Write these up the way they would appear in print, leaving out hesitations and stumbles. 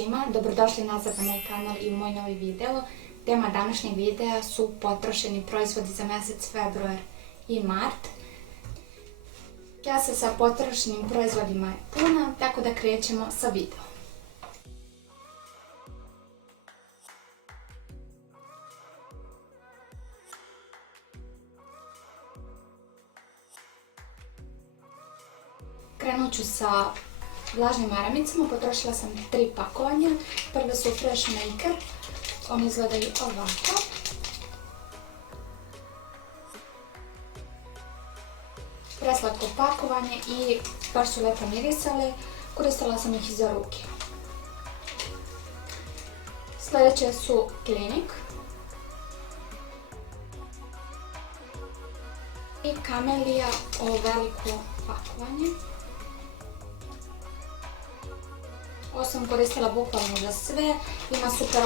svima, dobrodošli nazad na moj kanal i u moj novi video. Tema današnjeg videa su potrošeni proizvodi za mjesec februar i mart. Kesa sa potrošenim proizvodima je puna, tako da krećemo sa videom. Krenut ću sa vlažnim maramicama, potrošila sam 3 pakovanja. Prve su Fresh Maker, oni izgledaju ovako. Preslatko pakovanje i baš su lepo mirisale, koristila sam ih i za ruke. Sljedeće su Clinique i Camellia, ovo veliko pakovanje. Ovo sam koristila bukvalno za sve, ima super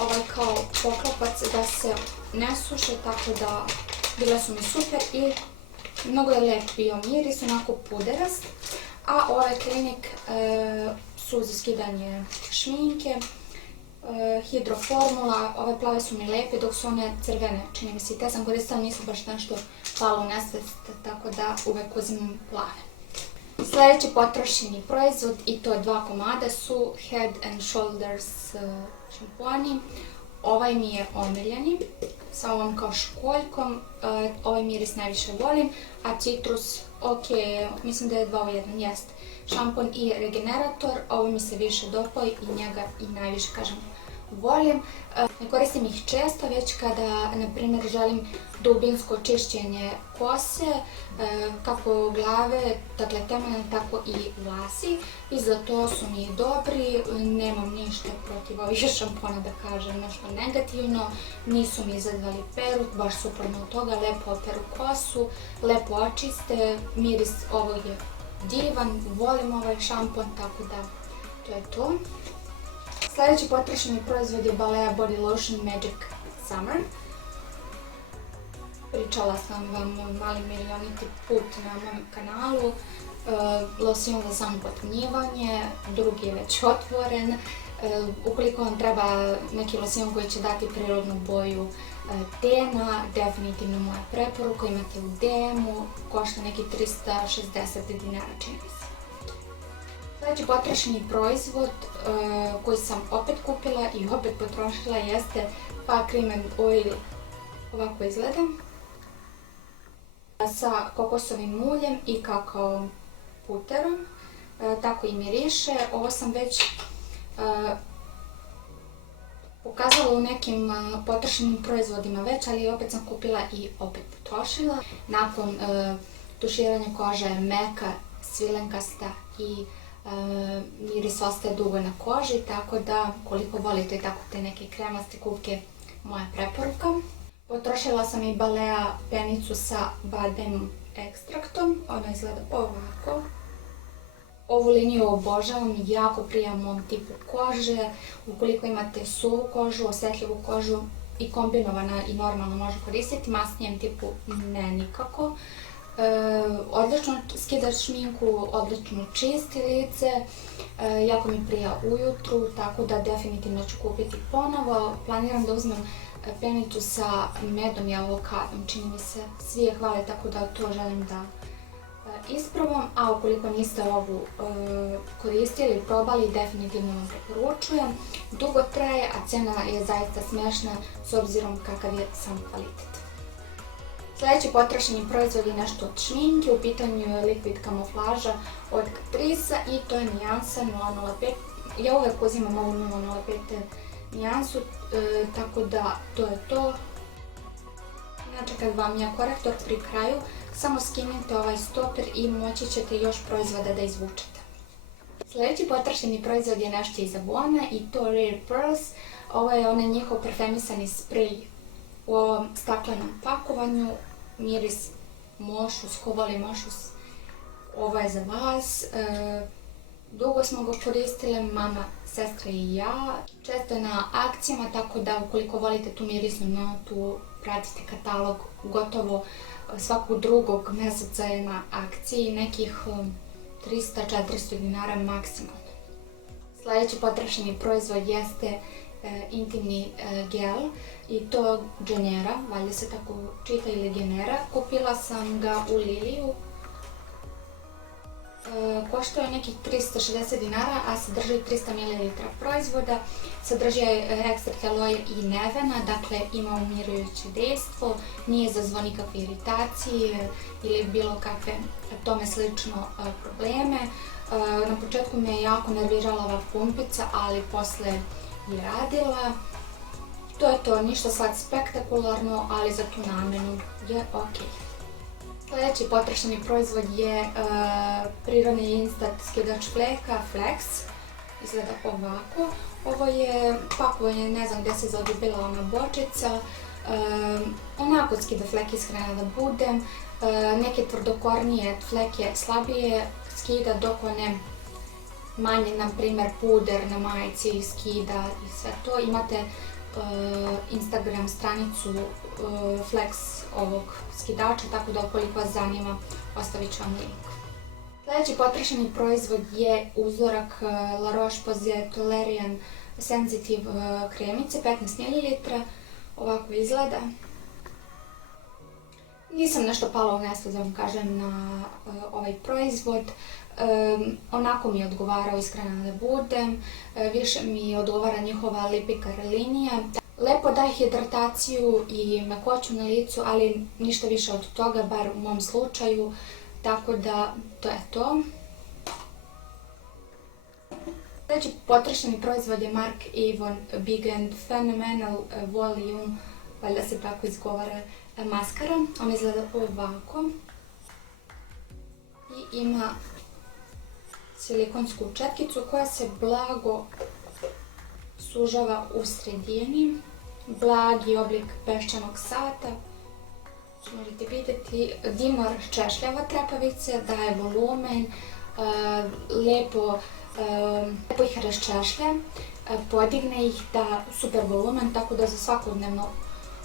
ovaj kao poklopac da se ne suše, tako da bile su mi super i mnogo je lijep bio miris, onako puderast. A ove Clinique su za skidanje šminke, hidroformula, ove plave su mi lijepe dok su one crvene, čini mi se, te sam koristila, nisu baš nešto palo u nesvest, tako da uvek uzimam plave. Sljedeći potrošeni proizvod, i to je 2 komada, su Head and Shoulders šamponi. Ovaj mi je omiljeni, sa ovom kao školjkom, ovaj miris najviše volim, a citrus, ok, mislim da je 2 u 1, jest. Šampon i regenerator, ovo mi se više dopao i njega i najviše, kažem, volim. Ne koristim ih često, već kada, na primjer, želim dubinsko čišćenje kose, kako glave, dakle temene, tako i vlasi. I za to su mi dobri, nemam ništa protiv ovih šampona, da kažem nešto negativno. Nisu mi izadvali peru, baš suprotno od toga, lepo operu kosu, lepo očiste, miris ovog je divan, volim ovaj šampon, tako da to je to. Sljedeći potrošeni proizvod je Balea Body Lotion Magic Summer. Pričala sam vam mali milioniti put na mom kanalu. Losion za samopotpunjivanje, drugi je već otvoren. Ukoliko vam treba neki losion koji će dati prirodnu boju tena, definitivno moja preporuka, imate u DM-u, košta neki 360 dinara, čini mi se. Sljedeći potrošeni proizvod koji sam opet kupila i opet potrošila jeste Pa Cream and Oil, ovako izgleda, sa kokosovim muljem i kakao puterom, tako i miriše. Ovo sam već pokazala u nekim potrošenim proizvodima već, ali opet sam kupila i opet potrošila. Nakon tuširanja koža je meka, svilenkasta i miris ostaje dugo na koži, tako da koliko volite tako te neke kremaste kupke, moja preporuka. Potrošila sam i Balea penicu sa badem ekstraktom, ona izgleda ovako. Ovu liniju obožavam, jako prija mom tipu kože. Ukoliko imate suvu kožu, osjetljivu kožu i kombinovana i normalno može koristiti, masnijem tipu ne nikako. Odlično skida šminku, odlično čisti lice, jako mi prija ujutru, tako da definitivno ću kupiti ponovo. Planiram da uzmem penicu sa medom i avokadom, čini mi se, svi je hvale, tako da to želim da isprobam. A ukoliko niste ovu koristili ili probali, definitivno vam preporučujem. Dugo traje, a cena je zaista smiješna s obzirom kakav je sam kvalitet. Sljedeći potrošeni proizvod je nešto od šminke, u pitanju je Liquid kamuflaža od Catrice i to je nijansa 005. Ja uvek uzimam ovu 005 nijansu, tako da to je to. Znači, kad vam je korektor pri kraju, samo skinite ovaj stoper i moći ćete još proizvoda da izvučete. Sljedeći potrošeni proizvod je nešto iz Avona i to Rare Pearls. Ovo je onaj njihov parfemisani sprej u ovom staklenom pakovanju, miris mošus, ko voli mošus, ovo je za vas. Dugo smo ga koristile, mama, sestra i ja. Često je na akcijama, tako da ukoliko volite tu mirisnu notu, pratite katalog, gotovo svakog drugog mjeseca je na akciji, nekih 300-400 dinara maksimalno. Sljedeći potrošeni proizvod jeste intimni gel i to Genera, valjda se tako čita, ili Genera. Kupila sam ga u Liliju. Koštao je nekih 360 dinara, a sadrži 300 ml proizvoda. Sadrži ekstrakt aloe i nevena, dakle ima umirujuće dejstvo, nije izazvao nikakve iritacije ili bilo kakve tome slično probleme. Na početku me je jako nervirala ova pumpica, ali posle je radila. To je to, ništa sad spektakularno, ali za tu namenu je ok. Sljedeći potrošeni proizvod je prirodni instant skidač fleka Flex. Izgleda ovako. Ovo je pakovanje, ne znam gdje se zadobila ona bočica. Onako skida fleke, iskreno da budem. Neke tvrdokornije fleke slabije skida, dok one manje, na primjer puder na majici skida i sve to. Imate Instagram stranicu Flex ovog skidača, tako da ukoliko vas zanima ostavit ću vam link. Sljedeći potrošeni proizvod je uzorak La Roche-Posay Tolerian Sensitive kremice, 15 ml. Ovako izgleda. Nisam nešto pala u neslu, da vam kažem, na ovaj proizvod. Onako mi je odgovarao, iskreno da budem. Više mi odgovara njihova Lipikar linija. Lepo daje hidrataciju i mekoću na licu, ali ništa više od toga, bar u mom slučaju. Tako da, to je to. Sljedeći potrošeni proizvod je Marc Yvon Big and Phenomenal Volume, valjda se tako izgovara, maskara. On izgleda ovako. I ima silikonsku četkicu koja se blago sužava u sredini. Blagi oblik peščanog sata. Možete vidjeti, divno raščešljava trepavice, daje volumen, lepo ih raščešlja, podigne ih, da super volumen, tako da za svakodnevnu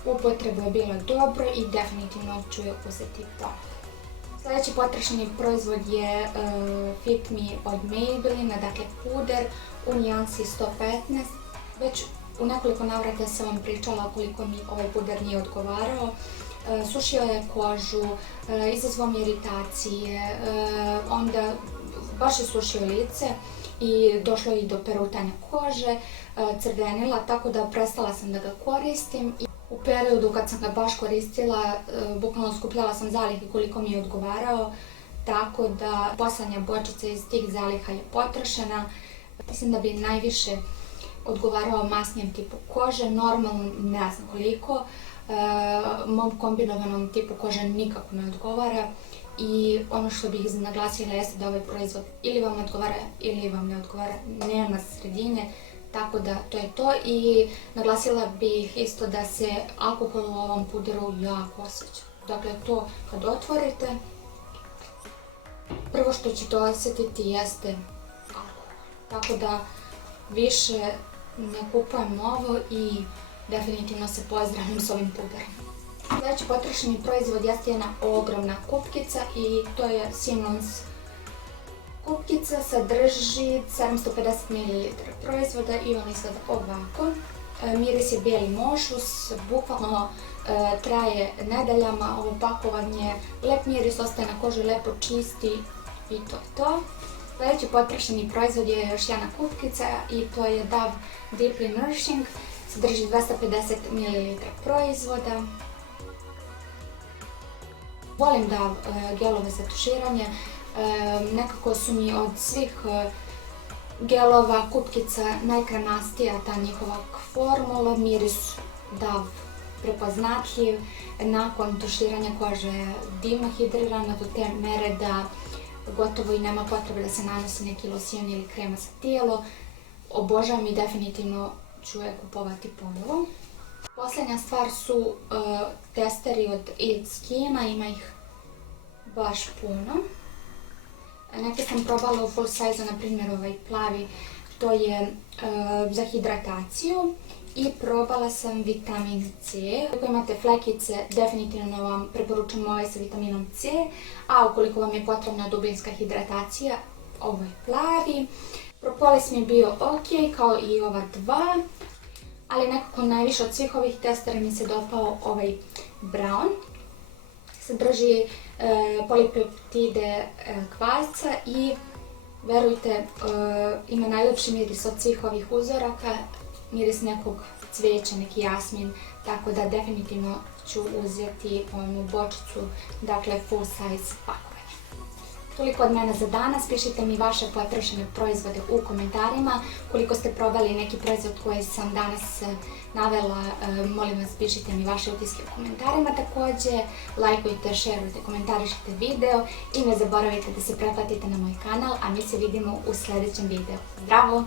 upotrebu je bilo dobro i definitivno ću je uzeti ponovno. Sljedeći potrošeni proizvod je Fit Me od Maybelline, dakle puder u nijansi 115. Već u nekoliko navrata sam vam pričala koliko mi ovaj puder nije odgovarao. Sušio je kožu, izazvao mi iritacije, onda baš je sušio lice i došlo je i do perutanja kože, crvenila, tako da prestala sam da ga koristim. U periodu kad sam ga baš koristila, bukvalno skupljala sam zalihe koliko mi je odgovarao, tako da poslednja bočica iz tih zaliha je potrošena. Mislim da bi najviše odgovarao masnijem tipu kože, normalno ne znam koliko. Mom kombinovanom tipu kože nikako ne odgovara i ono što bih naglasila jeste da ovaj proizvod ili vam odgovara ili vam ne odgovara, nema sredine, tako da to je to. I naglasila bih isto da se alkohol u ovom puderu jako osjeća. Dakle, to kad otvorite, prvo što ćete osjetiti jeste alkohol. Tako da više ne kupujem ovo i definitivno se pozdravim s ovim puderom. Sljedeći potrošeni proizvod jeste jedna ogromna kupkica i to je Simmons kupkica. Sadrži 750 ml proizvoda i on izgleda ovako. Miris je bijeli mošus, bukvalno traje nedeljama ovo pakovanje. Lep miris, ostaje na koži, lepo čisti i to je to. Sljedeći potrošeni proizvod je još jedna kupkica i to je Dove Deeply Nourishing. Sadrži 250 ml proizvoda. Volim Dove gelove za tuširanje. Nekako su mi od svih gelova kupkica najkranastija ta njihova formula. Miris Dove prepoznatljiv. Nakon tuširanja koža je divno hidrirana do te mere da gotovo i nema potrebe da se nanosi neki losion ili krema za tijelo. Obožavam i definitivno ću je kupovati ponovo. Posljednja stvar su testeri od Eat Skina, ima ih baš puno. Neke sam probala u full size, na primjer ovaj plavi, to je za hidrataciju. I probala sam vitamin C. Ako imate flekice, definitivno vam preporučam ovaj sa vitaminom C. A ukoliko vam je potrebna dubinska hidratacija, ovo je plavi. Propolis mi je bio ok, kao i ova dva, ali nekako najviše od svih ovih testera mi se dopao ovaj brown. Sadrži polipeptide kvasca i verujte, ima najljepši miris od svih ovih uzoraka, miris nekog cveća, neki jasmin, tako da definitivno ću uzeti onu bočicu, dakle full size pakovanje. Toliko od mene za danas, pišite mi vaše potrošene proizvode u komentarima. Koliko ste probali neki proizvod koji sam danas navela, molim vas pišite mi vaše utiske u komentarima. Također, lajkujte, šerujte, komentarišite video i ne zaboravite da se pretplatite na moj kanal, a mi se vidimo u sljedećem videu. Zdravo!